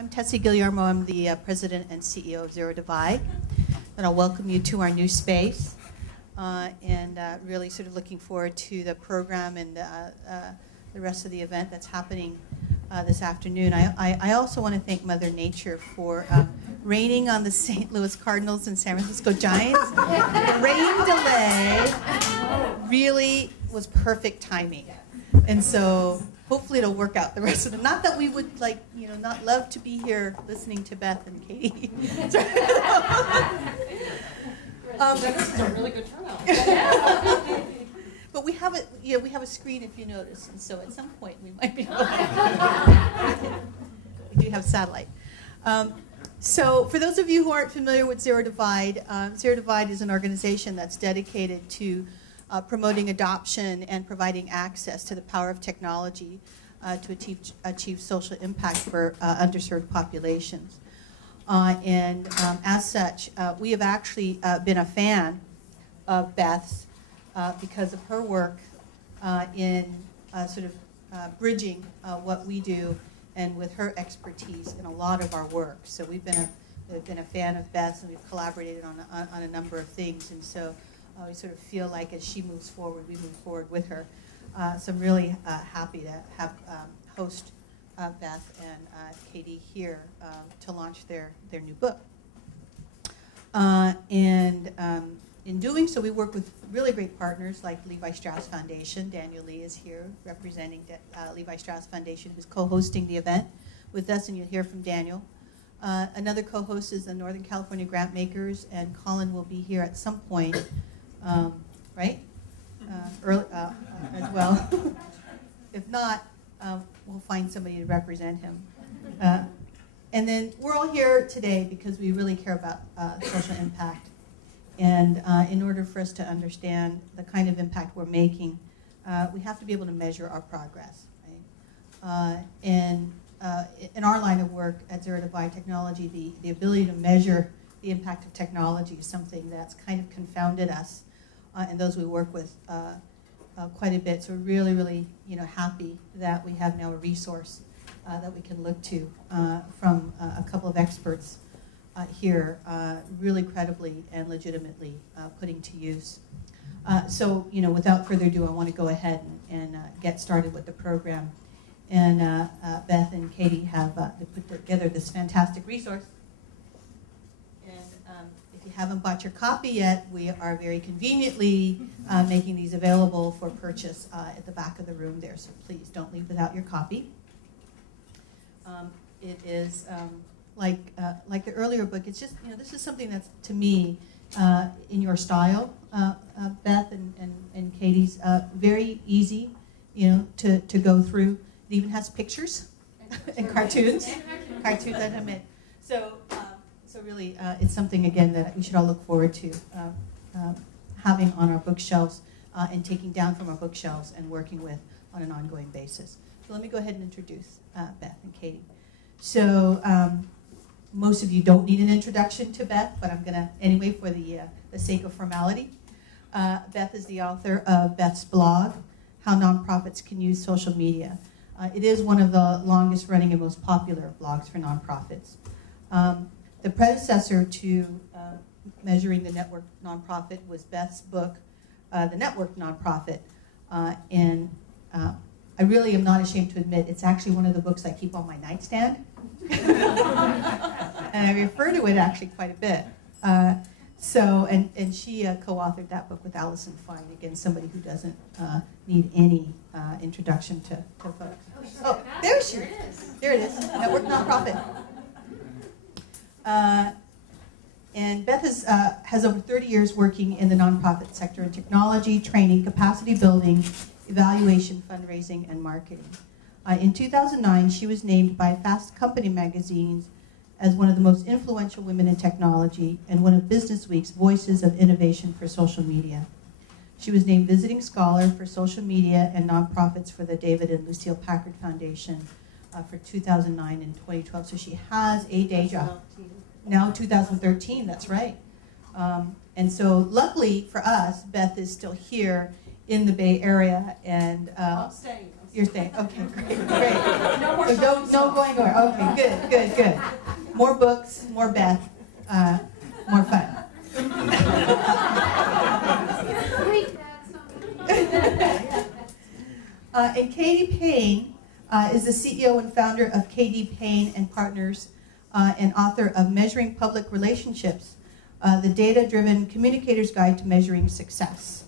I'm Tessie Guillermo. I'm the President and CEO of ZeroDivide. And I'll welcome you to our new space. Really sort of looking forward to the program and the rest of the event that's happening this afternoon. I also want to thank Mother Nature for raining on the St. Louis Cardinals and San Francisco Giants. The rain delay really was perfect timing. And so hopefully it'll work out the rest of them. Not that we would not love to be here listening to Beth and Katie. This is a really good turnout. But we have a screen if you notice, and so at some point we might be. We do have satellite. So for those of you who aren't familiar with ZeroDivide, ZeroDivide is an organization that's dedicated to promoting adoption and providing access to the power of technology to achieve social impact for underserved populations. As such, we have actually been a fan of Beth's because of her work in bridging what we do and with her expertise in a lot of our work. So we've been a fan of Beth's, and we've collaborated on a number of things. And so we sort of feel like as she moves forward, we move forward with her. So I'm really happy to have host Beth and Katie here to launch their new book. In doing so, we work with really great partners like Levi Strauss Foundation. Daniel Lee is here representing Levi Strauss Foundation, who's co-hosting the event with us, and you'll hear from Daniel. Another co-host is the Northern California Grant Makers, and Colin will be here at some point, right? Early, as well. If not, we'll find somebody to represent him. And then we're all here today because we really care about social impact. And in order for us to understand the kind of impact we're making, we have to be able to measure our progress. Right? In our line of work at ZeroDivide Technology, the ability to measure the impact of technology is something that's kind of confounded us and those we work with quite a bit. So we're really, really happy that we have now a resource that we can look to from a couple of experts here, really credibly and legitimately putting to use. So without further ado, I want to go ahead and get started with the program. And Beth and Katie have put together this fantastic resource. And if you haven't bought your copy yet, we are very conveniently making these available for purchase at the back of the room there. So please don't leave without your copy. It is like the earlier book. It's just this is something that's, to me, in your style, Beth and Katie's, very easy to go through. It even has pictures and cartoons that I'm in. So really, it's something again that we should all look forward to having on our bookshelves and taking down from our bookshelves and working with on an ongoing basis. So let me go ahead and introduce Beth and Katie. So most of you don't need an introduction to Beth, but I'm going to anyway for the sake of formality. Beth is the author of Beth's blog, How Nonprofits Can Use Social Media. It is one of the longest running and most popular blogs for nonprofits. The predecessor to Measuring the Network Nonprofit was Beth's book, The Network Nonprofit. I really am not ashamed to admit it's actually one of the books I keep on my nightstand. And I refer to it actually quite a bit. And she co-authored that book with Allison Fine, again, somebody who doesn't need any introduction to folks. Oh, there she is. There it is, Network Nonprofit. And Beth has over 30 years working in the nonprofit sector in technology, training, capacity building, evaluation, fundraising, and marketing. In 2009, she was named by Fast Company magazine as one of the most influential women in technology and one of Business Week's Voices of Innovation for Social Media. She was named Visiting Scholar for Social Media and Nonprofits for the David and Lucille Packard Foundation for 2009 and 2012. So she has a day job. Now 2013, that's right. And so luckily for us, Beth is still here in the Bay Area. And I'm staying. You're staying. Okay, great, great. No going over. Okay, good. More books, more Beth, more fun. And Katie Paine is the CEO and founder of KD Paine and Partners and author of Measuring Public Relationships, the data-driven communicator's guide to measuring success.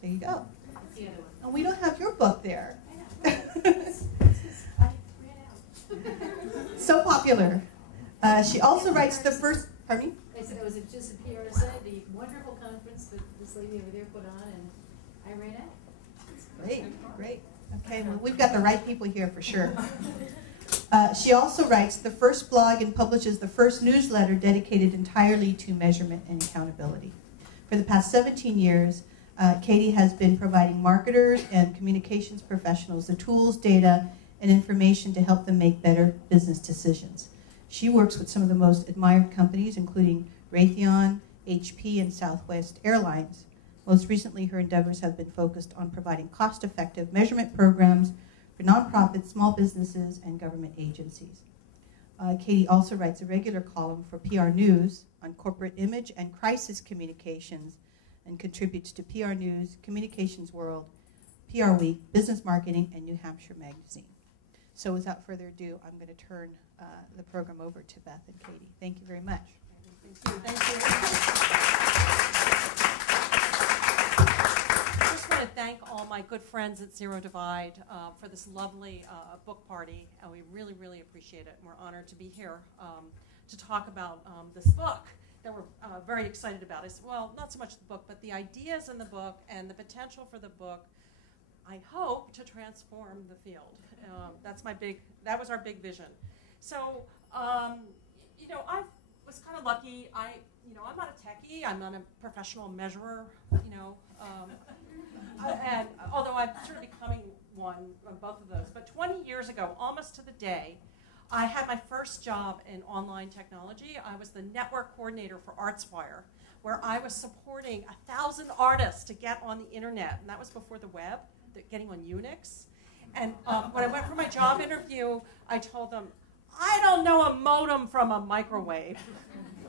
There you go. And we don't have your book there. So popular. She also writes the first, pardon me? I said it was just a PRSA, the wonderful conference that this lady over there put on, and I ran out. Great. Okay, well, we've got the right people here for sure. She also writes the first blog and publishes the first newsletter dedicated entirely to measurement and accountability. For the past 17 years, Katie has been providing marketers and communications professionals the tools, data, and information to help them make better business decisions. She works with some of the most admired companies, including Raytheon, HP, and Southwest Airlines. Most recently, her endeavors have been focused on providing cost-effective measurement programs for nonprofits, small businesses, and government agencies. Katie also writes a regular column for PR News on corporate image and crisis communications and contributes to PR News, Communications World, PR Week, Business Marketing, and New Hampshire Magazine. So without further ado, I'm going to turn the program over to Beth and Katie. Thank you very much. Thank you. I just want to thank all my good friends at ZeroDivide for this lovely book party, and we really, really appreciate it. And we're honored to be here to talk about this book that we're very excited about. Well, not so much the book, but the ideas in the book and the potential for the book, I hope, to transform the field. That was our big vision. So, you know, I was kind of lucky. I'm not a techie. I'm not a professional measurer. And although I'm sort of becoming one of both of those. But 20 years ago, almost to the day, I had my first job in online technology. I was the network coordinator for ArtsWire, where I was supporting 1,000 artists to get on the internet, and that was before the web, getting on Unix. And when I went for my job interview, I told them, I don't know a modem from a microwave.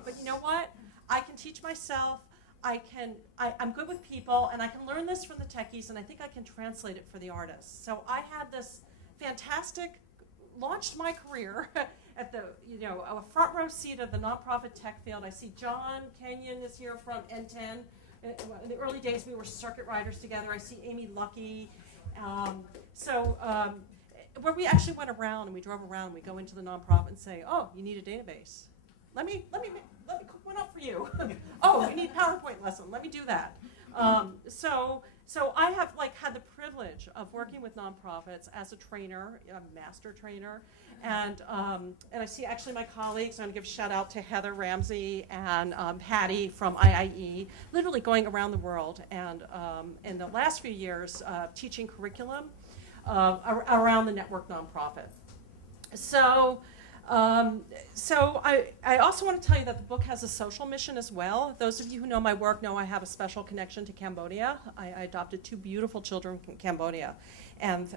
But you know what? I can teach myself. I'm good with people, and I can learn this from the techies, and I think I can translate it for the artists. So I had this fantastic, launched my career at the, a front row seat of the nonprofit tech field. I see John Kenyon is here from N10. In the early days, we were circuit riders together. I see Amy Lucky. Where we actually went around and we drove around, we go into the nonprofit and say, oh, you need a database. Let me cook one up for you. Oh, you need a PowerPoint lesson. Let me do that. So I have had the privilege of working with nonprofits as a trainer, a master trainer, and I see actually my colleagues. I'm going to give a shout out to Heather Ramsey and Patty from IIE, literally going around the world and in the last few years teaching curriculum around the network nonprofit. So I also want to tell you that the book has a social mission as well. Those of you who know my work know I have a special connection to Cambodia. I adopted 2 beautiful children from Cambodia, and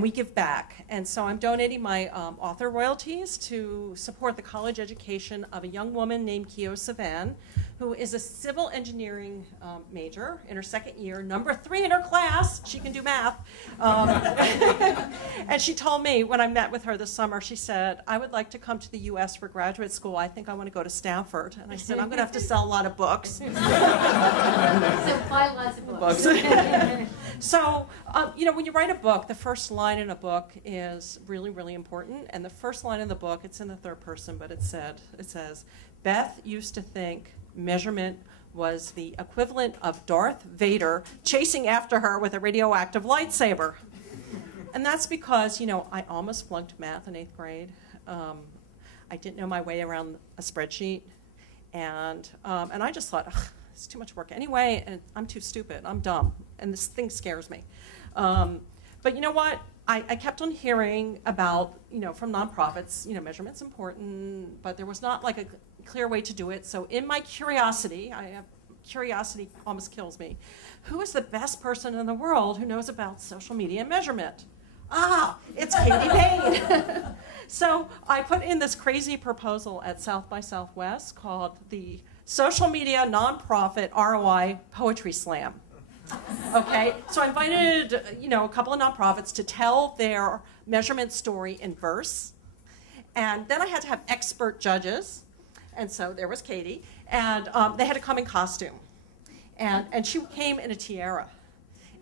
we give back. And so I'm donating my author royalties to support the college education of a young woman named Kyo Savan, who is a civil engineering major in her second year, number 3 in her class. She can do math. And she told me when I met with her this summer, she said, I would like to come to the U.S. for graduate school. I think I want to go to Stanford. And I said, I'm going to have to sell a lot of books. So buy lots of books. So, when you write a book, the first line in a book is really, really important. And the first line in the book, it's in the third person, but it says, Beth used to think measurement was the equivalent of Darth Vader chasing after her with a radioactive lightsaber. And that's because, I almost flunked math in 8th grade. I didn't know my way around a spreadsheet. And I just thought, it's too much work anyway, and I'm too stupid. I'm dumb, and this thing scares me. But you know what? I kept on hearing about, from nonprofits, measurement's important, but there was not a clear way to do it. So in my curiosity, I have curiosity almost kills me. Who is the best person in the world who knows about social media measurement? Ah, it's Katie Paine. So I put in this crazy proposal at South by Southwest called the Social Media Nonprofit ROI Poetry Slam. Okay, so I invited a couple of nonprofits to tell their measurement story in verse, and then I had to have expert judges, and so there was Katie, and they had to come in costume, and she came in a tiara,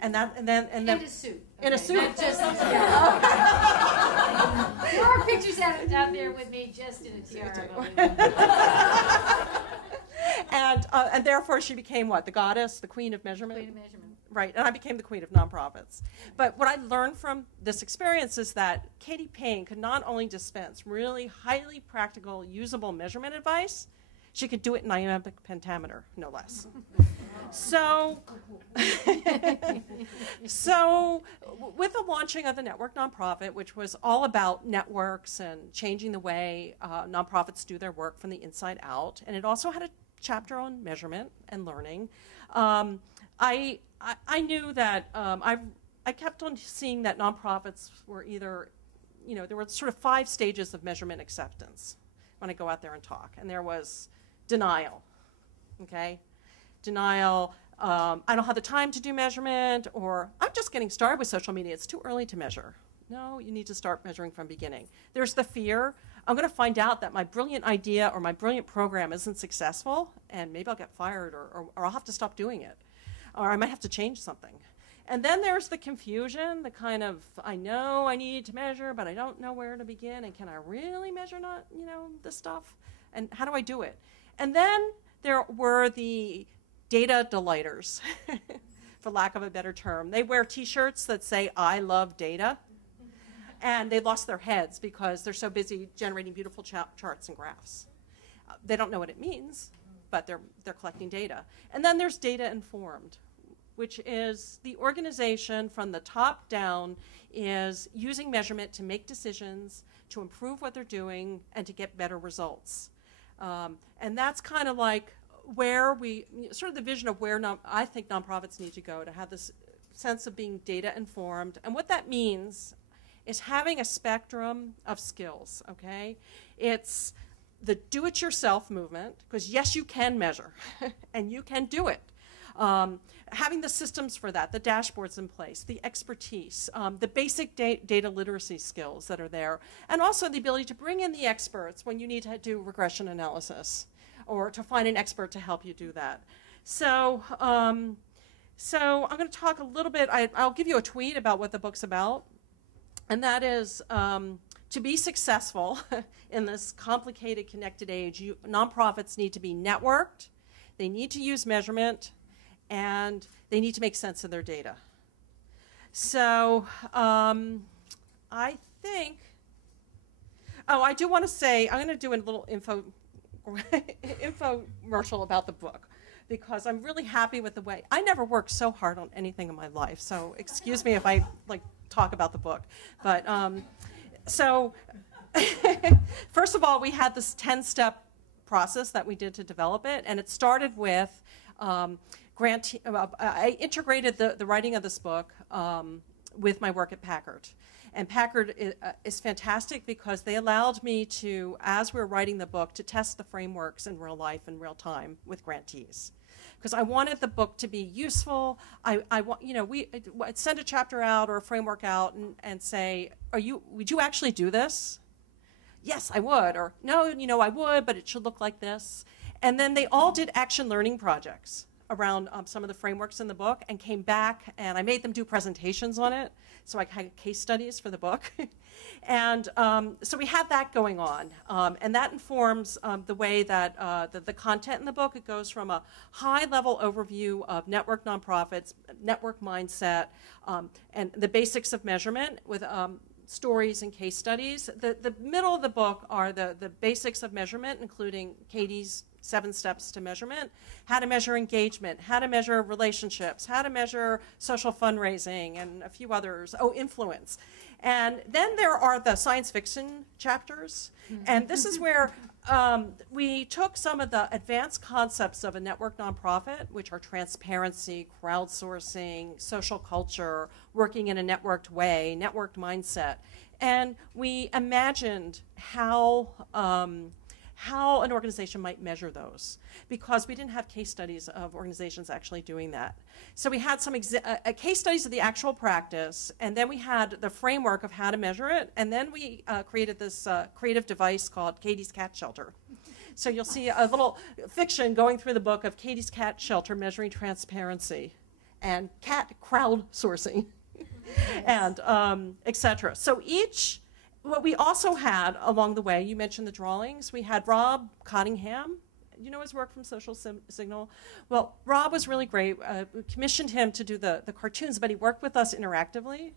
and then In a suit. In a suit. Not just a tiara. There are pictures out there with me just in a tiara. And therefore she became what? The goddess, the queen of measurement? Queen of measurement. Right, and I became the queen of nonprofits. But what I learned from this experience is that Katie Paine could not only dispense really highly practical, usable measurement advice, she could do it in iambic pentameter, no less. So with the launching of the Network Nonprofit, which was all about networks and changing the way nonprofits do their work from the inside out, and it also had a chapter on measurement and learning, I knew that I kept on seeing that nonprofits were either, there were sort of 5 stages of measurement acceptance when I go out there and talk. And there was denial, okay? Denial, I don't have the time to do measurement, or I'm just getting started with social media, it's too early to measure. No, you need to start measuring from the beginning. There's the fear, I'm going to find out that my brilliant idea or my brilliant program isn't successful, and maybe I'll get fired, or I'll have to stop doing it, or I might have to change something. And then there's the confusion, the kind of, I know I need to measure, but I don't know where to begin, and can I really measure this stuff? And how do I do it? And then there were the data delighters, for lack of a better term. They wear T-shirts that say, I love data. And they lost their heads because they're so busy generating beautiful charts and graphs. They don't know what it means, but they're collecting data. And then there's data informed, which is the organization from the top down is using measurement to make decisions, to improve what they're doing, and to get better results. And that's kind of like where sort of the vision of where I think nonprofits need to go, to have this sense of being data informed. And what that means is having a spectrum of skills, okay? It's the do-it-yourself movement, because yes, you can measure, and you can do it. Having the systems for that, the dashboards in place, the expertise, the basic data literacy skills that are there, and also the ability to bring in the experts when you need to do regression analysis, or to find an expert to help you do that. So I'm going to talk a little bit, I'll give you a tweet about what the book's about, and that is to be successful in this complicated, connected age, nonprofits need to be networked, they need to use measurement, and they need to make sense of their data. So I think, I do want to say, I'm going to do a little infomercial about the book, because I'm really happy with the way, I never worked so hard on anything in my life, so excuse me if I talk about the book. But first of all, we had this 10-step process that we did to develop it, and it started with I integrated the writing of this book with my work at Packard. And Packard is fantastic because they allowed me to, as we were writing the book, to test the frameworks in real life, in real time, with grantees. Because I wanted the book to be useful. I'd send a chapter out or a framework out and say, would you actually do this? Yes, I would. Or no, I would, but it should look like this. And then they all did action learning projects around some of the frameworks in the book, and came back, and I made them do presentations on it, so I had case studies for the book. And so we had that going on, and that informs the way that the content in the book, it goes from a high-level overview of network nonprofits, network mindset, and the basics of measurement with stories and case studies. The middle of the book are the basics of measurement, including Katie's 7 steps to measurement, how to measure engagement, how to measure relationships, how to measure social fundraising, and a few others. Oh, influence. And then there are the science fiction chapters. And this is where we took some of the advanced concepts of a network nonprofit, which are transparency, crowdsourcing, social culture, working in a networked way, networked mindset. And we imagined how an organization might measure those, because we didn't have case studies of organizations actually doing that. So we had some case studies of the actual practice, and then we had the framework of how to measure it, and then we created this creative device called Katie's Cat Shelter. So you'll see a little fiction going through the book of Katie's Cat Shelter measuring transparency and cat crowdsourcing. And et cetera. So what we also had along the way, you mentioned the drawings. We had Rob Cottingham. You know his work from Social Signal? Well, Rob was really great. We commissioned him to do the cartoons, but he worked with us interactively.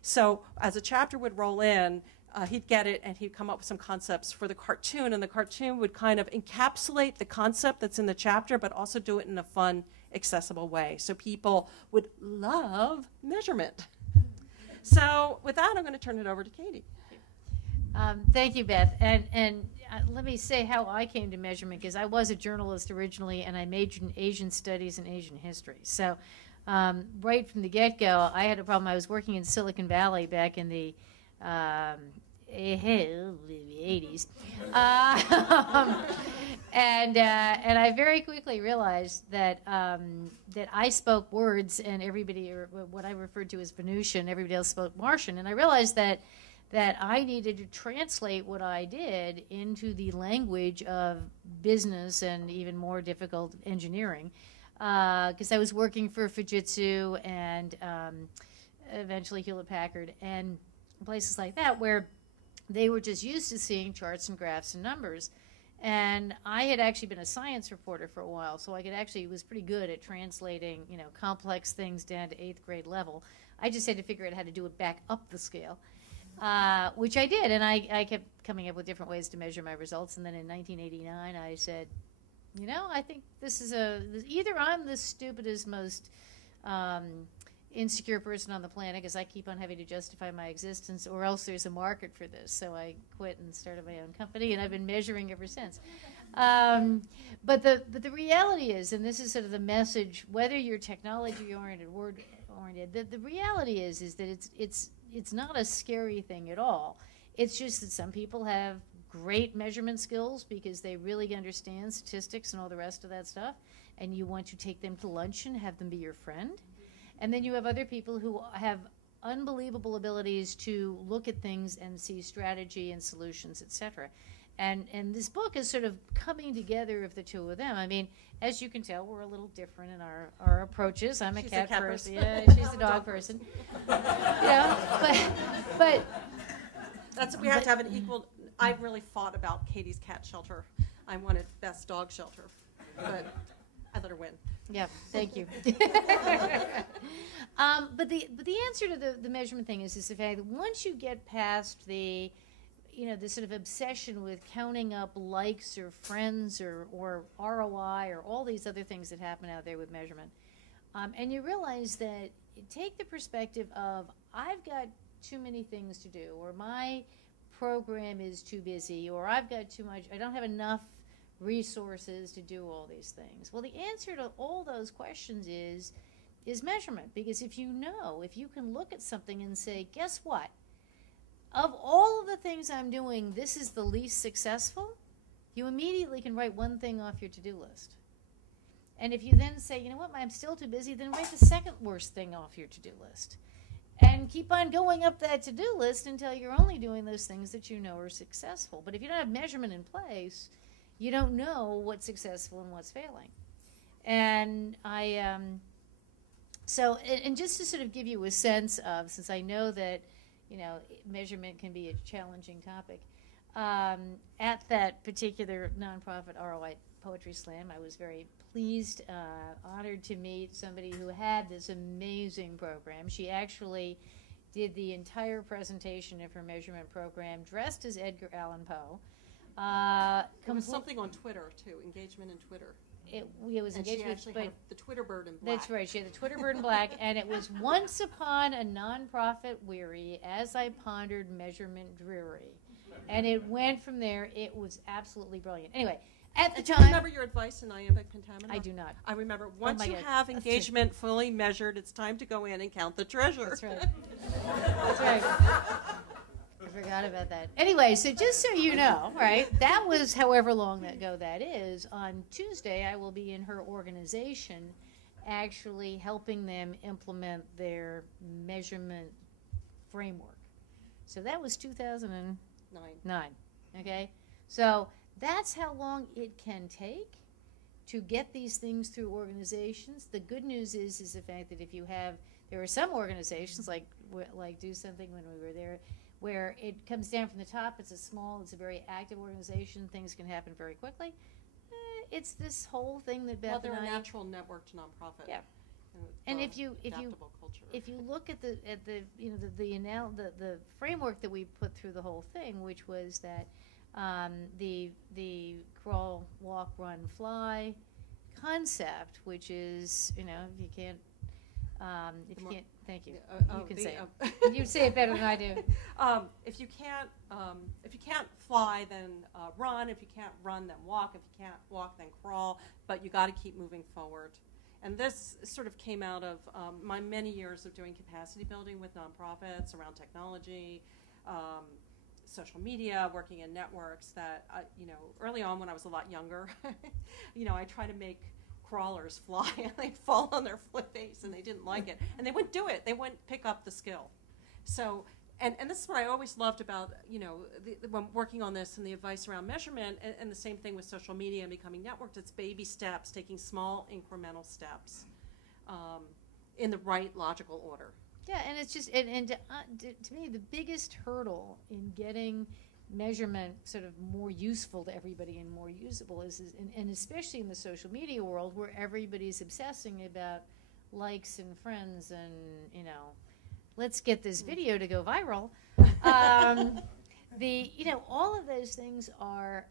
So as a chapter would roll in, he'd get it, and he'd come up with some concepts for the cartoon, and the cartoon would kind of encapsulate the concept that's in the chapter, but also do it in a fun, accessible way. So people would love measurement. So with that, I'm going to turn it over to Katie. Thank you, Beth. And let me say how I came to measurement, because I was a journalist originally, and I majored in Asian studies and Asian history. So right from the get-go, I had a problem. I was working in Silicon Valley back in the 80s. And I very quickly realized that that I spoke words, and everybody, or what I referred to as Venusian, everybody else spoke Martian. And I realized that I needed to translate what I did into the language of business and even more difficult engineering, because I was working for Fujitsu and eventually Hewlett-Packard and places like that, where they were just used to seeing charts and graphs and numbers. And I had actually been a science reporter for a while, so I was pretty good at translating, complex things down to 8th grade level. I just had to figure out how to do it back up the scale, which I did. And I kept coming up with different ways to measure my results. And then in 1989, I said, I think this is either I'm the stupidest, most insecure person on the planet, because I keep on having to justify my existence, or else there's a market for this. So I quit and started my own company, and I've been measuring ever since. But the reality is, and this is sort of the message, whether you're technology-oriented, word-oriented, the reality is that it's not a scary thing at all. It's just that some people have great measurement skills because they really understand statistics and all the rest of that stuff, and you want to take them to lunch and have them be your friend. And then you have other people who have unbelievable abilities to look at things and see strategy and solutions, etc. And this book is sort of coming together of the two of them. I mean, as you can tell, we're a little different in our approaches. I'm a cat person. Yeah, she's a dog person. But we have to have an equal. I really fought about Katie's Cat Shelter. I wanted best dog shelter, but I let her win. Yeah, thank you. But the answer to the measurement thing is the fact that once you get past the sort of obsession with counting up likes or friends or ROI or all these other things that happen out there with measurement, and you realize that take the perspective of I've got too many things to do, or my program is too busy, or I've got too much, I don't have enough resources to do all these things. Well, the answer to all those questions is measurement, because if you can look at something and say, guess what? Of all of the things I'm doing, this is the least successful, you immediately can write one thing off your to-do list. And if you then say, you know what, I'm still too busy, then write the second worst thing off your to-do list. And keep on going up that to-do list until you're only doing those things that you know are successful. But if you don't have measurement in place, you don't know what's successful and what's failing. And so just to sort of give you a sense of, since I know that, measurement can be a challenging topic, at that particular nonprofit ROI Poetry Slam, I was very pleased, honored to meet somebody who had this amazing program. She actually did the entire presentation of her measurement program dressed as Edgar Allan Poe. It was something on Twitter, too, engagement in Twitter. It was And engagement, she actually but had the Twitter bird in black. that's right. She had the Twitter bird in black, and it was once upon a nonprofit weary, as I pondered measurement dreary, and it went from there. It was absolutely brilliant. Anyway, at the Do you time, remember your advice in iambic pentameter? I do not. I remember once my you God. have That's engagement fully measured, it's time to go in and count the treasure. That's right. That's right. I forgot about that. Anyway, so just so you know, right, that was however long ago that is. On Tuesday, I will be in her organization actually helping them implement their measurement framework. So that was 2009. Okay? So that's how long it can take to get these things through organizations. The good news is the fact that if you have, there are some organizations like Do Something when we were there, where it comes down from the top. It's a very active organization. Things can happen very quickly. It's this whole thing that Beth Well, they're and a I, natural networked nonprofit. Yeah. And if you culture. if you look at the the framework that we put through the whole thing, which was that the crawl, walk, run, fly concept, which is, if you can't thank you. You can say it. You say it better than I do. If you can't fly, then run. If you can't run, then walk. If you can't walk, then crawl. But you got to keep moving forward. And this sort of came out of my many years of doing capacity building with nonprofits around technology, social media, working in networks. That early on when I was a lot younger, I try to make crawlers fly and they'd fall on their face and they didn't like it and they wouldn't do it. They wouldn't pick up the skill. So and this is what I always loved about when working on this and the advice around measurement, and the same thing with social media and becoming networked. It's baby steps, taking small incremental steps in the right logical order. Yeah, and it's just to me the biggest hurdle in getting measurement sort of more useful to everybody and more usable is and especially in the social media world where everybody's obsessing about likes and friends and let's get this video to go viral. All of those things are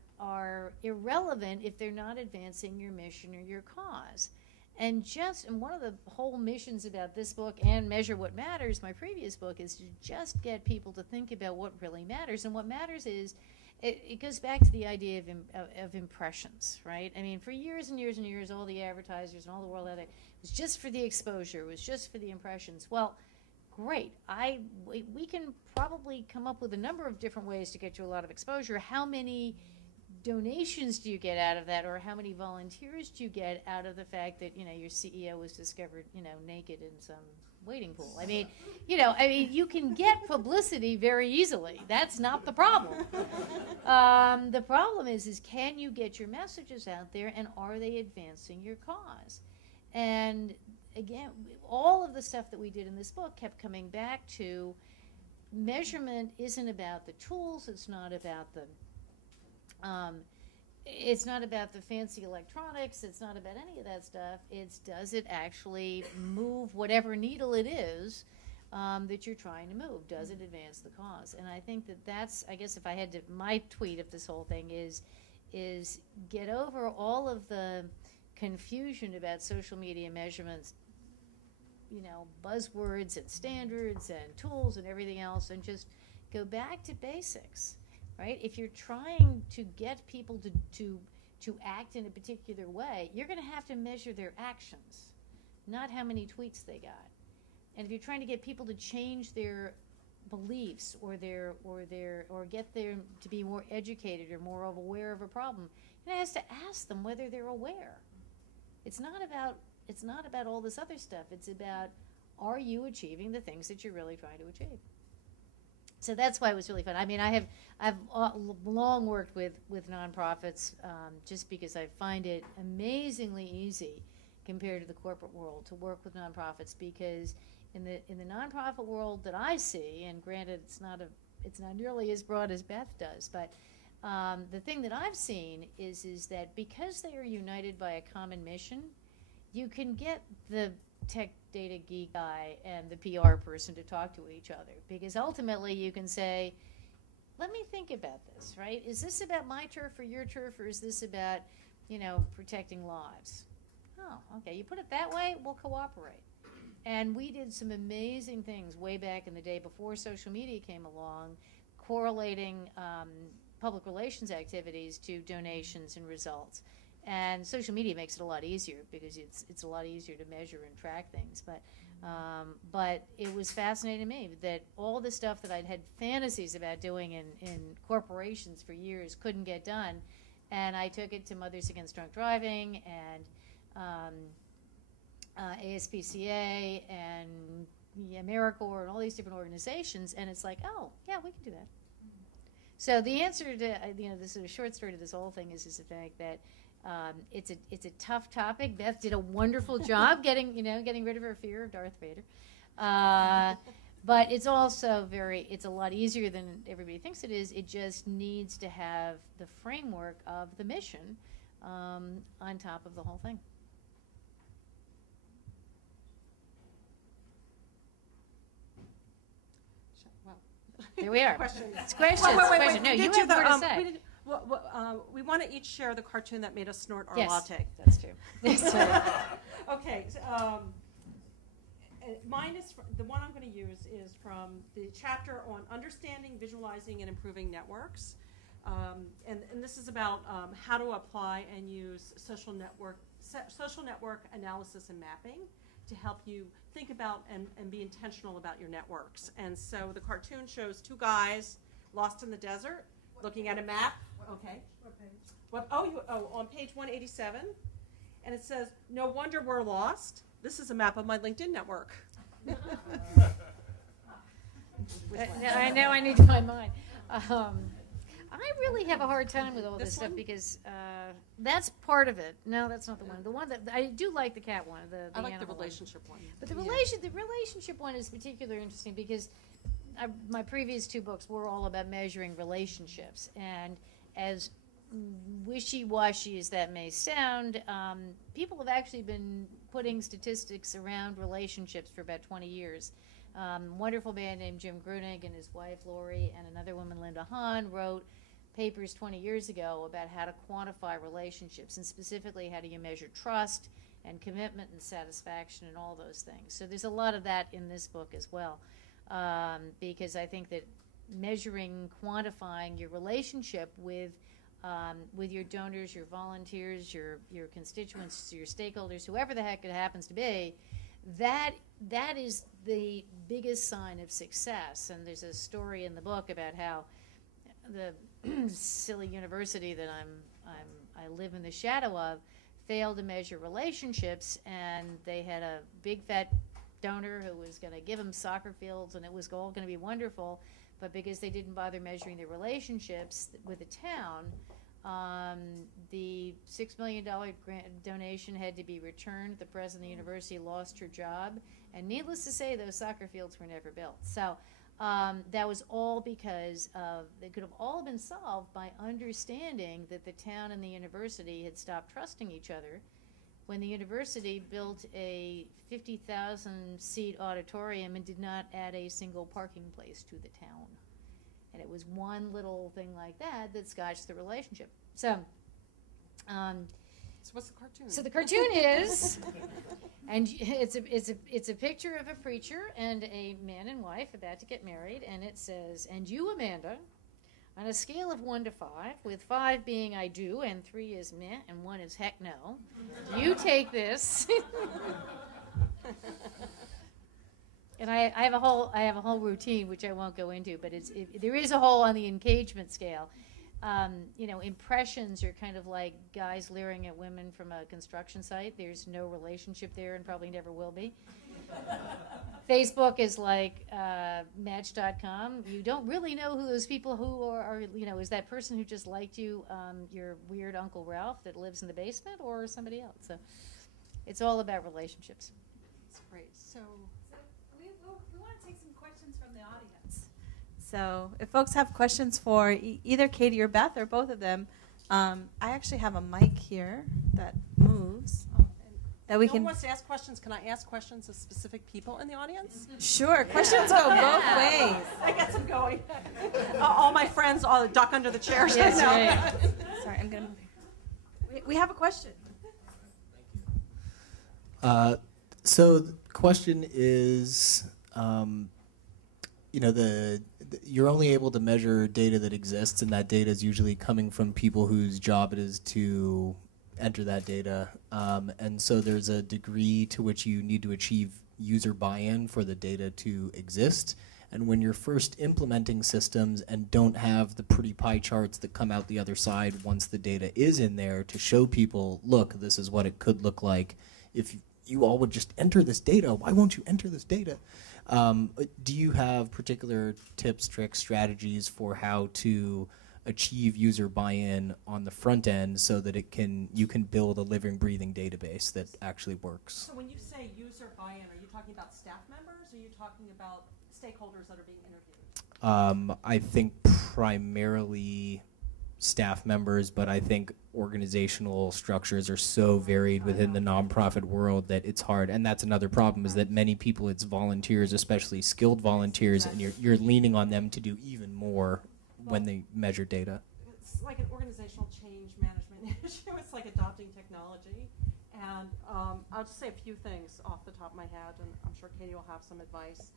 irrelevant if they're not advancing your mission or your cause. And one of the whole missions about this book and Measure What Matters, my previous book, is to just get people to think about what really matters. And what matters is, it goes back to the idea of impressions, right? I mean, for years and years and years, all the advertisers and all the world out there, it was just for the exposure, it was just for the impressions. Well, great. We can probably come up with a number of different ways to get you a lot of exposure. How many donations do you get out of that, or how many volunteers do you get out of the fact that your CEO was discovered naked in some waiting pool? I mean, you can get publicity very easily. That's not the problem. The problem is can you get your messages out there, and are they advancing your cause? And again, all of the stuff that we did in this book kept coming back to measurement isn't about the tools. It's not about the fancy electronics. It's not about any of that stuff. It's does it actually move whatever needle it is that you're trying to move? Does it advance the cause? And I think that's, I guess if I had to, my tweet of this whole thing is get over all of the confusion about social media measurements, buzzwords and standards and tools and everything else, and just go back to basics. Right? If you're trying to get people to act in a particular way, you're going to have to measure their actions, not how many tweets they got. And if you're trying to get people to change their beliefs or get them to be more educated or more aware of a problem, it has to ask them whether they're aware. It's not about all this other stuff. It's about, are you achieving the things that you're really trying to achieve? So that's why it was really fun. I mean, I've long worked with nonprofits just because I find it amazingly easy compared to the corporate world to work with nonprofits, because in the nonprofit world that I see, and granted it's not nearly as broad as Beth does, but the thing that I've seen is that because they are united by a common mission, you can get the tech data geek guy and the PR person to talk to each other, because ultimately you can say, let me think about this, right? Is this about my turf or your turf, or is this about, you know, protecting lives? Oh, okay, you put it that way, we'll cooperate. And we did some amazing things way back in the day before social media came along, correlating public relations activities to donations and results. And social media makes it a lot easier because it's a lot easier to measure and track things. But it was fascinating to me that all the stuff that I'd had fantasies about doing in corporations for years couldn't get done. And I took it to Mothers Against Drunk Driving and ASPCA and AmeriCorps and all these different organizations, and it's like, oh, yeah, we can do that. So the answer to the sort of short story to this whole thing is the fact that it's a tough topic. Beth did a wonderful job getting rid of her fear of Darth Vader, but it's also it's a lot easier than everybody thinks it is. It just needs to have the framework of the mission on top of the whole thing. Here we are. Questions. It's questions. Wait. No, you have more to say. We want to each share the cartoon that made us snort our yes, latte. That's true. That's right. Okay. So, mine is the one I'm going to use is from the chapter on understanding, visualizing, and improving networks. And this is about how to apply and use social network analysis and mapping to help you think about and be intentional about your networks. And so the cartoon shows two guys lost in the desert looking at a map. Okay. What page? On page 187. And it says, "No wonder we're lost. This is a map of my LinkedIn network." I know I need to find mine. I really have a hard time with all this stuff because that's part of it. No, that's not the one. The one that I do like the cat one. I like the relationship one. But the relationship one is particularly interesting because my previous two books were all about measuring relationships, and as wishy-washy as that may sound, people have actually been putting statistics around relationships for about 20 years. Wonderful man named Jim Grunig and his wife Lori and another woman, Linda Hahn, wrote papers 20 years ago about how to quantify relationships, and specifically how do you measure trust and commitment and satisfaction and all those things. So there's a lot of that in this book as well, because I think that measuring, quantifying your relationship with your donors, your volunteers, your constituents, your stakeholders, whoever the heck it happens to be, that is the biggest sign of success. And there's a story in the book about how the silly university that I live in the shadow of failed to measure relationships, and they had a big fat donor who was going to give them soccer fields, and it was all going to be wonderful, but because they didn't bother measuring their relationships with the town, the $6 million donation had to be returned. The president of the university lost her job, and needless to say, those soccer fields were never built. So that was all because they could have all been solved by understanding that the town and the university had stopped trusting each other when the university built a 50,000-seat auditorium and did not add a single parking place to the town. And it was one little thing like that scotched the relationship. So what's the cartoon? So the cartoon is, and it's a picture of a preacher and a man and wife about to get married, and it says, "And you, Amanda, on a scale of 1 to 5, with 5 being I do and 3 is meh and 1 is heck no, you take this." And I have a whole routine which I won't go into, but there is a whole on the engagement scale. Impressions are kind of like guys leering at women from a construction site. There's no relationship there and probably never will be. Facebook is like Match.com. You don't really know who those people who are is that person who just liked you, your weird Uncle Ralph that lives in the basement, or somebody else. So it's all about relationships. That's great. So we want to take some questions from the audience. So if folks have questions for either Katie or Beth or both of them, I actually have a mic here that moves. That we can. wants to ask questions. Can I ask questions of specific people in the audience? Sure. Questions go both ways. That gets them going. All my friends friends all duck under the chairs. Yes, No. right. Sorry, I'm going to move here. We have a question. So the question is, you're only able to measure data that exists, and that data is usually coming from people whose job it is to enter that data. And so there's a degree to which you need to achieve user buy-in for the data to exist. And when you're first implementing systems and don't have the pretty pie charts that come out the other side once the data is in there to show people, look, this is what it could look like if you all would just enter this data. Why won't you enter this data? Do you have particular tips, tricks, strategies for how to achieve user buy-in on the front end so that you can build a living, breathing database that actually works? So when you say user buy-in, are you talking about staff members, or are you talking about stakeholders that are being interviewed? I think primarily staff members, but I think organizational structures are so varied within the nonprofit world that it's hard. And that's another problem, is that many people, it's volunteers, especially skilled volunteers, and you're leaning on them to do even more when they measure data. It's like an organizational change management issue. It's like adopting technology. And I'll just say a few things off the top of my head, and I'm sure Katie will have some advice.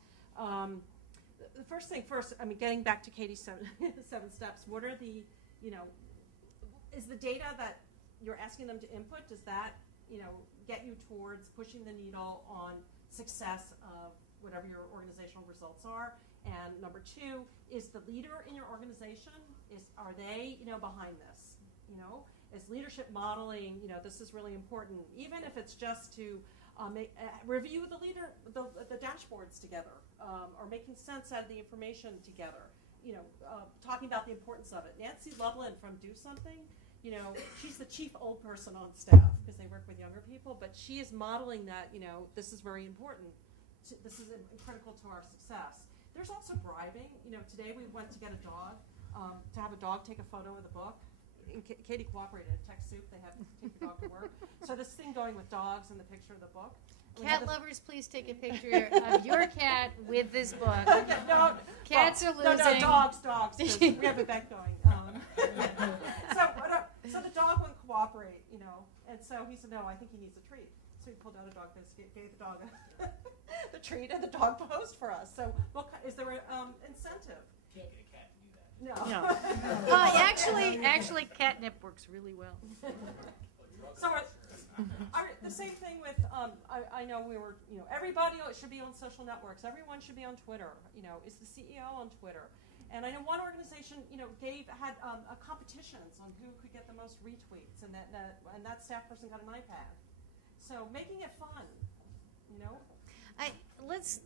The first thing first, I mean, getting back to Katie's seven steps, what are the, is the data that you're asking them to input, does that, get you towards pushing the needle on success of whatever your organizational results are? And number two, is the leader in your organization, are they, behind this? Is leadership modeling, this is really important, even if it's just to review the dashboards together, or making sense out of the information together, talking about the importance of it. Nancy Loveland from Do Something, she's the chief old person on staff because they work with younger people, but she is modeling that, this is very important. This is critical to our success. There's also bribing. Today we went to get a dog, to have a dog take a photo of the book. And Katie cooperated. At TechSoup, they have to take the dog to work. So this thing going with dogs and the picture of the book. Cat lovers, please take a picture of your cat with this book. No, Cats are losing. No, dogs. We have a bet going. So the dog wouldn't cooperate, and so he said, no, I think he needs a treat. So he pulled out a dog biscuit, gave the dog the treat, and the dog posed for us. So is there an incentive? You can't get a cat to do that. No. Actually, catnip works really well. So the same thing with, I know we were, everybody should be on social networks. Everyone should be on Twitter. Is the CEO on Twitter? And I know one organization, had a competitions on who could get the most retweets, and that staff person got an iPad. So making it fun, Let's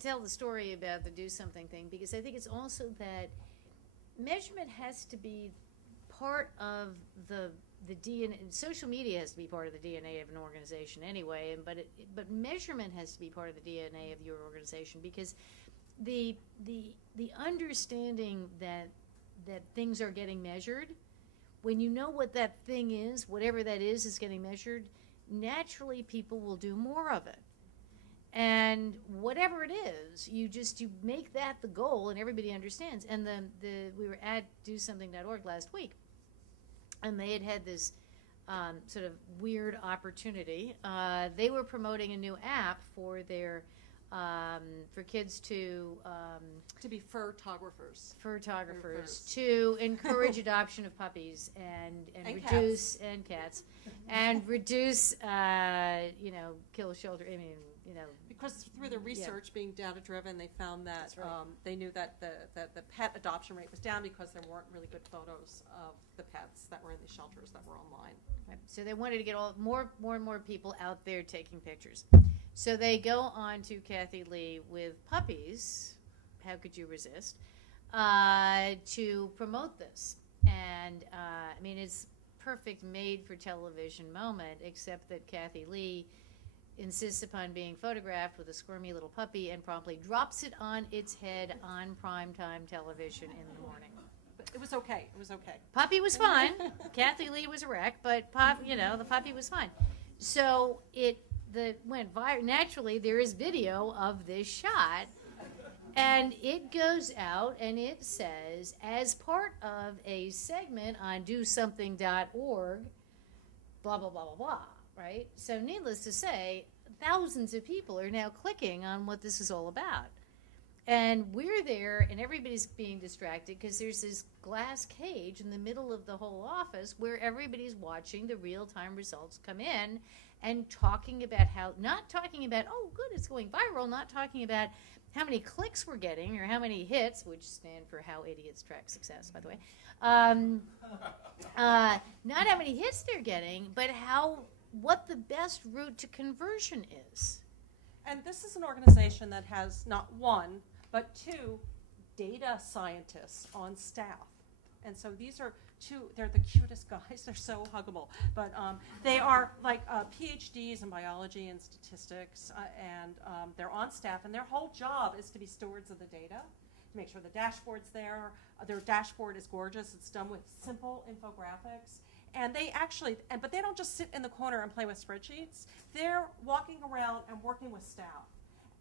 tell the story about the Do Something thing, because I think it's also that measurement has to be part of the DNA. Social media has to be part of the DNA of an organization anyway, but measurement has to be part of the DNA of your organization, because the understanding that things are getting measured, when you know what that thing is, whatever that is getting measured, naturally people will do more of it. And whatever it is, you make that the goal, and everybody understands. And we were at DoSomething.org last week, and they had this sort of weird opportunity. They were promoting a new app for their for kids to be furtographers, to encourage adoption of puppies and reduce cats. And cats and reduce kill shelter. I mean, because through the research being data driven, they found that right. They knew that the pet adoption rate was down because there weren't really good photos of the pets that were in the shelters that were online. Right. So they wanted to get more and more people out there taking pictures. So they go on to Kathy Lee with puppies. How could you resist? To promote this. And I mean, it's perfect made for television moment, except that Kathy Lee insists upon being photographed with a squirmy little puppy and promptly drops it on its head on primetime television in the morning. But it was okay. Puppy was fine. Kathy Lee was a wreck, but the puppy was fine. So it went viral. Naturally, there is video of this shot And it goes out and it says, as part of a segment on dosomething.org, blah, blah, blah, blah, blah, right? So needless to say, thousands of people are now clicking on what this is all about. And we're there, and everybody's being distracted because there's this glass cage in the middle of the whole office where everybody's watching the real-time results come in and talking about how, not talking about, oh, good, it's going viral, not talking about how many clicks we're getting or how many hits, which stand for How Idiots Track Success, by the way. Not how many hits they're getting, but what the best route to conversion is. And this is an organization that has not one, but two data scientists on staff. And so these are they're the cutest guys. They're so huggable. But they are like PhDs in biology and statistics, and they're on staff. And their whole job is to be stewards of the data, to make sure the dashboard's there. Their dashboard is gorgeous. It's done with simple infographics. And they actually, but they don't just sit in the corner and play with spreadsheets. They're walking around and working with staff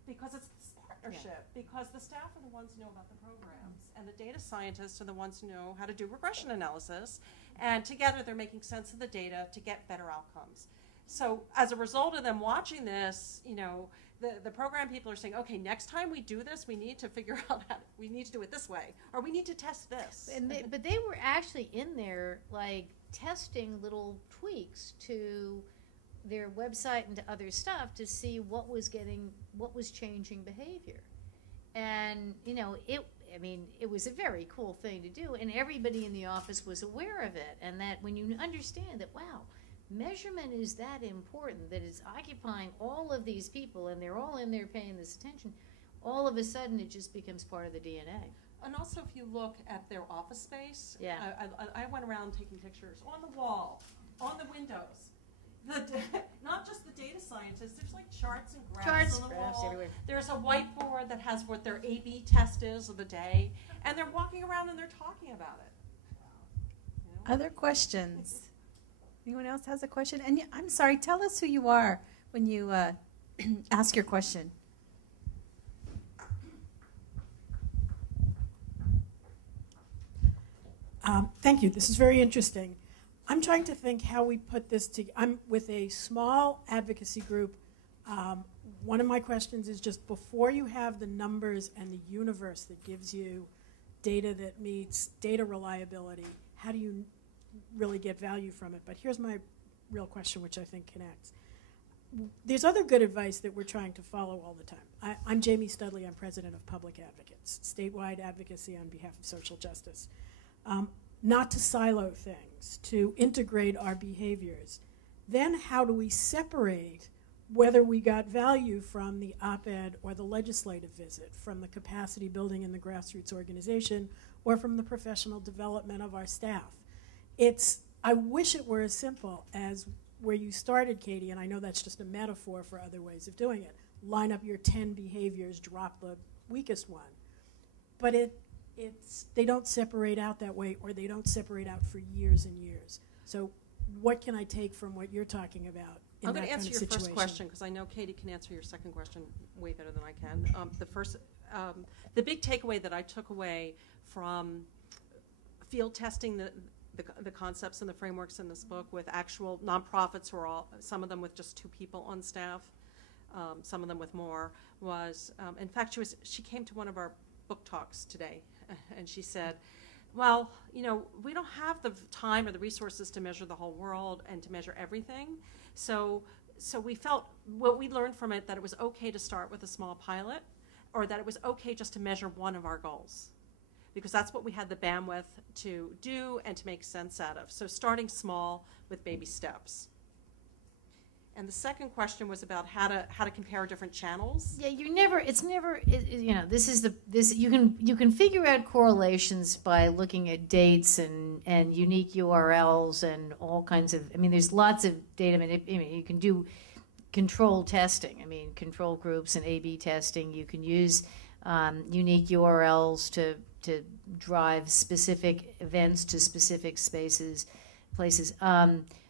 because it's this partnership, because the staff are the ones who know about the programs, and the data scientists are the ones who know how to do regression analysis. And together they're making sense of the data to get better outcomes. So as a result of them watching this, you know, the program people are saying, okay, next time we do this, we need to figure out we need to do it this way, or we need to test this. But they were actually in there, like, testing little tweaks to their website and to other stuff to see what was changing behavior. And, you know, it was a very cool thing to do, and everybody in the office was aware of it. And that when you understand that, wow, measurement is that important, that it's occupying all of these people and they're all in there paying this attention, all of a sudden it just becomes part of the DNA. And also, if you look at their office space, yeah. I went around taking pictures on the wall, on the windows. Not just the data scientists, there's like charts and graphs on the wall. Everywhere. There's a whiteboard that has what their A/B test is of the day, and they're walking around and they're talking about it. You know? Other questions? Anyone else has a question? And I'm sorry, tell us who you are when you ask your question. Thank you. This is very interesting. I'm trying to think how we put this together. I'm with a small advocacy group. One of my questions is just before you have the numbers and the universe that gives you data that meets data reliability, how do you really get value from it? But here's my real question, which I think connects. There's other good advice that we're trying to follow all the time. I'm Jamie Studley. I'm president of Public Advocates, statewide advocacy on behalf of social justice. Not to silo things, to integrate our behaviors. Then how do we separate whether we got value from the op-ed or the legislative visit, from the capacity building in the grassroots organization, or from the professional development of our staff? I wish it were as simple as where you started, Katie, and I know that's just a metaphor for other ways of doing it. Line up your 10 behaviors, drop the weakest one. But they don't separate out that way, or they don't separate out for years and years. So what can I take from what you're talking about in I'm that going to kind answer of your situation? first question, because I know Katie can answer your second question way better than I can. The big takeaway that I took away from field testing the concepts and the frameworks in this book with actual nonprofits who are some of them with just 2 people on staff, some of them with more, was, in fact, she came to one of our book talks today, and she said, well, you know, we don't have the time or the resources to measure the whole world and to measure everything. So we felt, what we learned from it, that it was okay to start with a small pilot, or that it was okay just to measure one of our goals, because that's what we had the bandwidth to do and to make sense out of. So starting small with baby steps. And the second question was about how to compare different channels. Yeah, you know, you can figure out correlations by looking at dates and unique URLs and all kinds of, I mean, there's lots of data. You can do control testing, control groups and A/B testing. You can use unique URLs to drive specific events to specific places.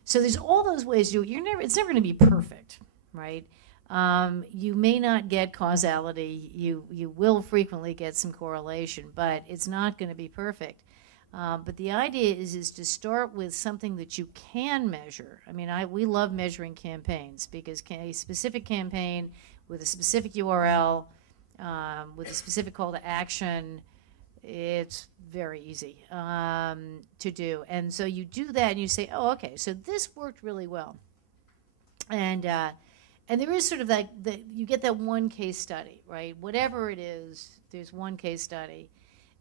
So there's all those ways to do it. It's never going to be perfect, right? You may not get causality. You will frequently get some correlation, but it's not going to be perfect. But the idea is to start with something that you can measure. I mean, we love measuring campaigns because a specific campaign with a specific URL, with a specific call to action, it's very easy to do. And so you do that and you say, oh, okay, so this worked really well. And there is sort of you get that one case study, right? Whatever it is, there's one case study.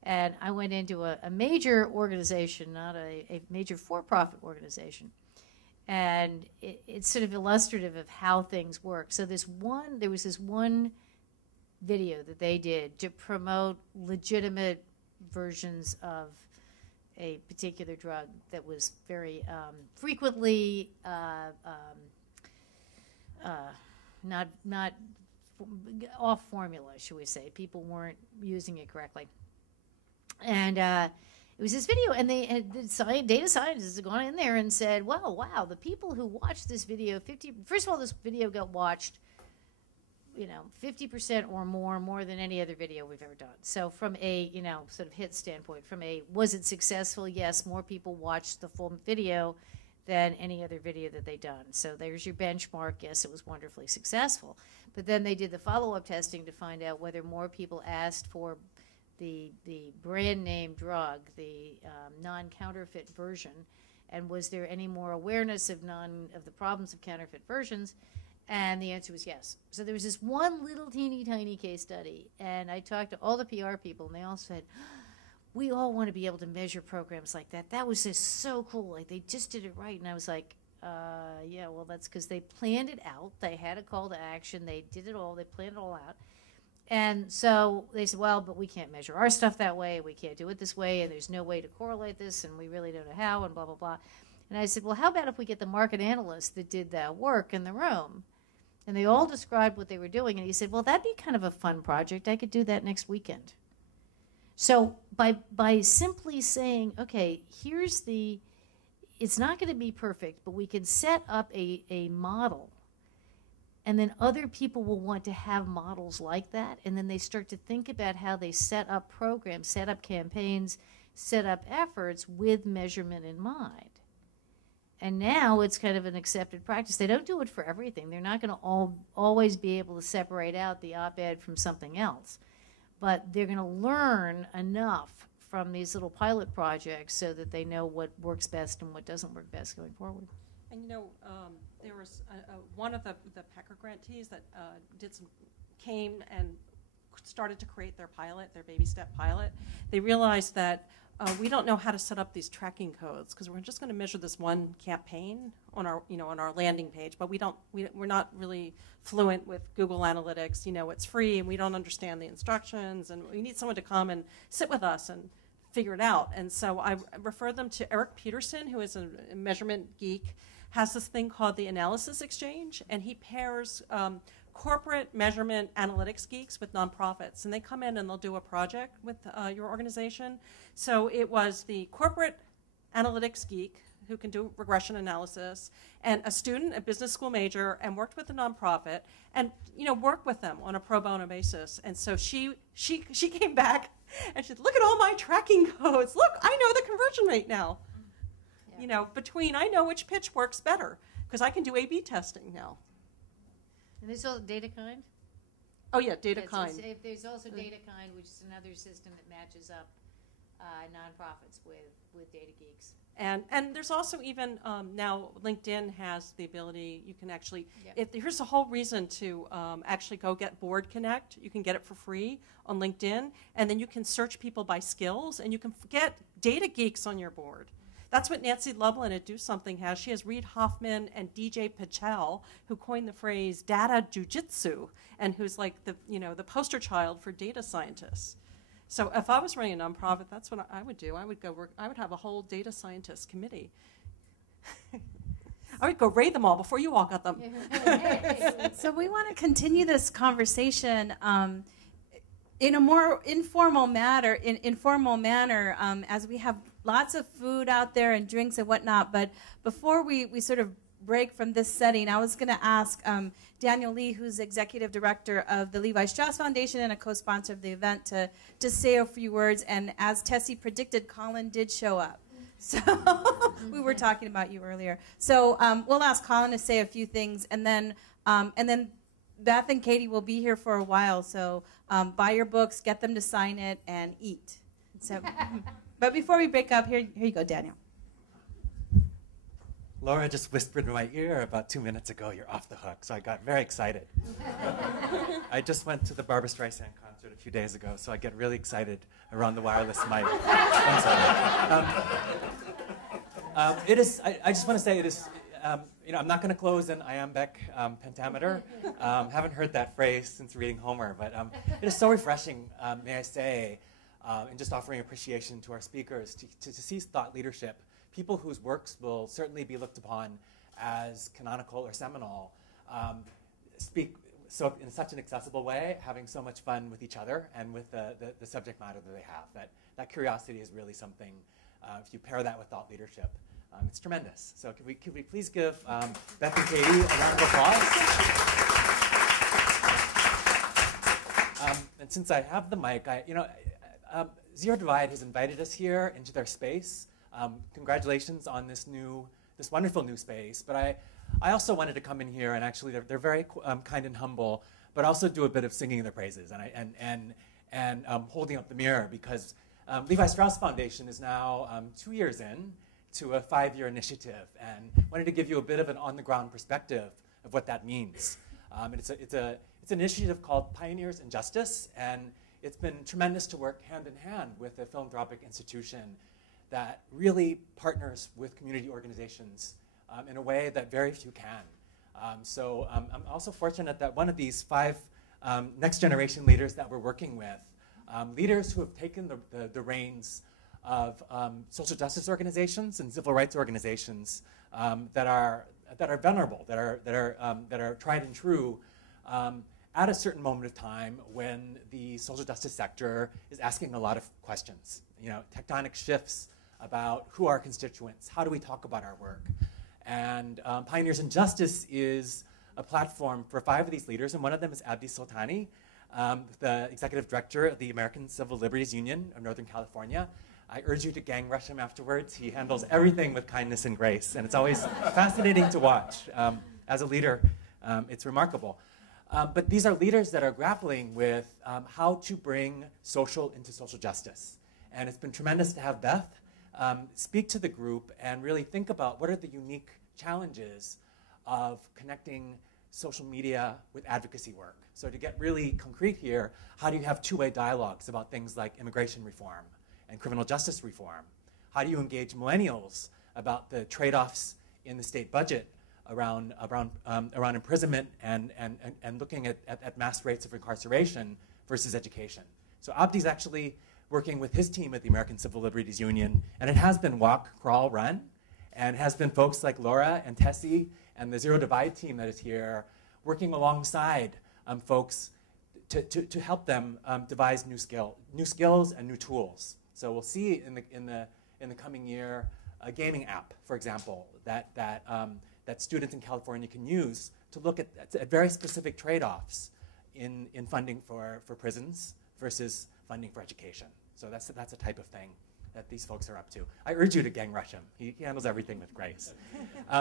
And I went into a major organization, not a major for-profit organization. And it's sort of illustrative of how things work. So there was this one video that they did to promote legitimate versions of a particular drug that was very frequently not off formula, should we say. People weren't using it correctly. And it was this video, and data scientists had gone in there and said, well, wow, the people who watched this video, first of all, this video got watched 50% or more than any other video we've ever done. So from a, sort of hit standpoint, was it successful? Yes, more people watched the full video than any other video that they'd done. So there's your benchmark. Yes, it was wonderfully successful. But then they did the follow-up testing to find out whether more people asked for the brand name drug, the non-counterfeit version, and was there any more awareness of the problems of counterfeit versions? And the answer was yes. So there was this one little teeny tiny case study, and I talked to all the PR people, and they all said, we all want to be able to measure programs like that. That was just so cool. Like, they just did it right. And I was like, yeah, well, that's because they planned it out. They had a call to action. They did it all. They planned it all out. And so they said, well, but we can't measure our stuff that way. We can't do it this way, and there's no way to correlate this, and we really don't know how, and blah, blah, blah. And I said, well, how about if we get the market analysts that did that work in the room? And they all described what they were doing. And he said, well, that'd be kind of a fun project. I could do that next weekend. So by simply saying, okay, it's not going to be perfect, but we can set up a model. And then other people will want to have models like that. And then they start to think about how they set up programs, set up campaigns, set up efforts with measurement in mind. And now it's kind of an accepted practice. They don't do it for everything. They're not going to always be able to separate out the op-ed from something else. But they're going to learn enough from these little pilot projects so that they know what works best and what doesn't work best going forward. And there was one of the Pecker grantees that came and started to create their baby step pilot. They realized that we don't know how to set up these tracking codes because we're just going to measure this one campaign on our landing page, but we're not really fluent with Google Analytics. It's free and we don't understand the instructions, and we need someone to come and sit with us and figure it out. And so I refer them to Eric Peterson, who is a measurement geek, has this thing called the Analysis Exchange, and he pairs corporate measurement analytics geeks with nonprofits, and they come in and they'll do a project with your organization. So it was the corporate analytics geek who can do regression analysis, and a student, a business school major, and worked with a nonprofit, and worked with them on a pro bono basis. And so she came back and she said, "Look at all my tracking codes. Look, I know the conversion rate now. Yeah. I know which pitch works better because I can do A/B testing now." And there's also DataKind. Oh yeah, DataKind. There's also DataKind, which is another system that matches up nonprofits with data geeks. And there's also even now LinkedIn has the ability. You can actually. Yep. Here's the whole reason to actually go get Board Connect. You can get it for free on LinkedIn, and then you can search people by skills, and you can get data geeks on your board. That's what Nancy Lublin at Do Something has. She has Reid Hoffman and DJ Patel, who coined the phrase data jujitsu, and who's like the poster child for data scientists. So if I was running a nonprofit, that's what I would do. I would have a whole data scientist committee. I would go raid them all before you all got them. So we want to continue this conversation in a more informal manner, as we have lots of food out there and drinks and whatnot. But before we sort of break from this setting, I was going to ask Daniel Lee, who's executive director of the Levi Strauss Foundation and a co-sponsor of the event, to just say a few words. And as Tessie predicted, Colin did show up. So we were talking about you earlier. So we'll ask Colin to say a few things, and then Beth and Katie will be here for a while. So buy your books, get them to sign it, and eat. So, but before we break up, here you go, Daniel. Laura just whispered in my ear about 2 minutes ago, "You're off the hook," so I got very excited. I just went to the Barbra Streisand concert a few days ago, so I get really excited around the wireless mic. I'm sorry. I just want to say it is, I'm not going to close in iambic pentameter. Haven't heard that phrase since reading Homer, but it is so refreshing, may I say, and just offering appreciation to our speakers to see thought leadership. People whose works will certainly be looked upon as canonical or seminal, speak so in such an accessible way, having so much fun with each other and with the subject matter that they have. That curiosity is really something, if you pair that with thought leadership, it's tremendous. So could we please give Beth and Katie a round of applause? And since I have the mic, ZeroDivide has invited us here into their space. Congratulations on this wonderful new space. But I also wanted to come in here, and actually they're very kind and humble, but also do a bit of singing their praises and holding up the mirror, because Levi Strauss Foundation is now 2 years in to a 5-year initiative, and wanted to give you a bit of an on-the-ground perspective of what that means. It's an initiative called Pioneers in Justice, and it's been tremendous to work hand in hand with a philanthropic institution that really partners with community organizations in a way that very few can. So I'm also fortunate that one of these 5 next generation leaders that we're working with, leaders who have taken the reins of social justice organizations and civil rights organizations that are venerable, that are tried and true, at a certain moment of time when the social justice sector is asking a lot of questions. Tectonic shifts about who are our constituents, how do we talk about our work. And Pioneers in Justice is a platform for 5 of these leaders, and one of them is Abdi Soltani, the executive director of the American Civil Liberties Union of Northern California. I urge you to gang rush him afterwards. He handles everything with kindness and grace, and it's always fascinating to watch. As a leader, it's remarkable. But these are leaders that are grappling with how to bring social into social justice. And it's been tremendous to have Beth speak to the group and really think about what are the unique challenges of connecting social media with advocacy work. So to get really concrete here, how do you have two-way dialogues about things like immigration reform and criminal justice reform? How do you engage millennials about the trade-offs in the state budget around imprisonment and looking at mass rates of incarceration versus education? So Abdi's actually working with his team at the American Civil Liberties Union, and it has been walk, crawl, run, and has been folks like Laura and Tessie and the ZeroDivide team that is here working alongside folks to help them devise new skills and new tools. So we'll see in the coming year a gaming app, for example, that students in California can use to look at very specific trade-offs in funding for prisons versus funding for education. So that's a type of thing that these folks are up to. I urge you to gang rush him. He handles everything with grace.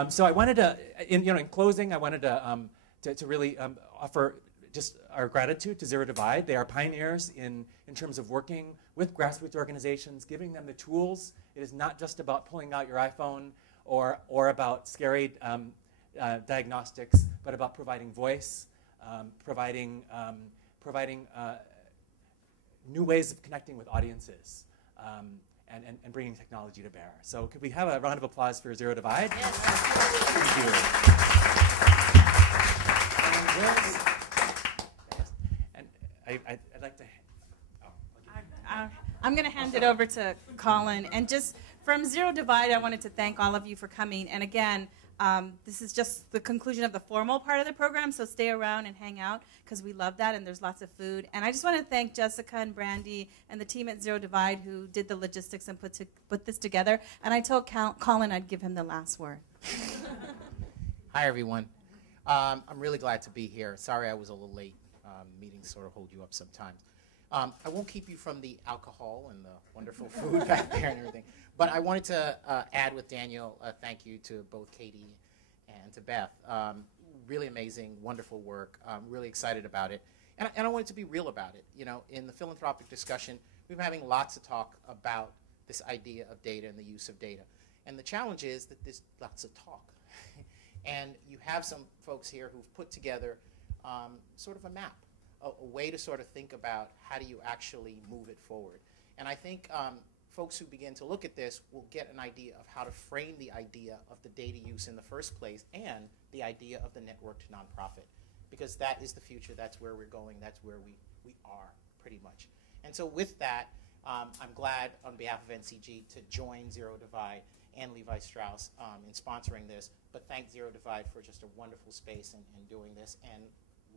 So I wanted to, in closing, I wanted to really offer just our gratitude to ZeroDivide. They are pioneers in terms of working with grassroots organizations, giving them the tools. It is not just about pulling out your iPhone or about scary diagnostics, but about providing voice, providing new ways of connecting with audiences, and bringing technology to bear. So could we have a round of applause for ZeroDivide? Yes. Thank you. And I'd like to... I'm going to hand it over to Colin. And just from ZeroDivide, I wanted to thank all of you for coming. And again, this is just the conclusion of the formal part of the program, so stay around and hang out because we love that, and there's lots of food. And I just want to thank Jessica and Brandy and the team at ZeroDivide who did the logistics and put this together. And I told Colin I'd give him the last word. Hi, everyone. I'm really glad to be here. Sorry I was a little late. Meetings sort of hold you up sometimes. I won't keep you from the alcohol and the wonderful food back there and everything. But I wanted to add with Daniel, thank you to both Katie and to Beth. Really amazing, wonderful work. I'm really excited about it. And I wanted to be real about it. You know, in the philanthropic discussion, we've been having lots of talk about this idea of data and the use of data. And the challenge is that there's lots of talk. And you have some folks here who've put together sort of a map, a way to sort of think about how do you actually move it forward. And I think folks who begin to look at this will get an idea of how to frame the idea of the data use in the first place and the idea of the network to nonprofit. Because that is the future, that's where we're going, that's where we are pretty much. And so with that, I'm glad on behalf of NCG to join ZeroDivide and Levi Strauss in sponsoring this, but thank ZeroDivide for just a wonderful space in doing this. And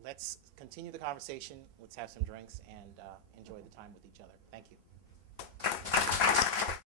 let's continue the conversation, let's have some drinks, and enjoy the time with each other. Thank you.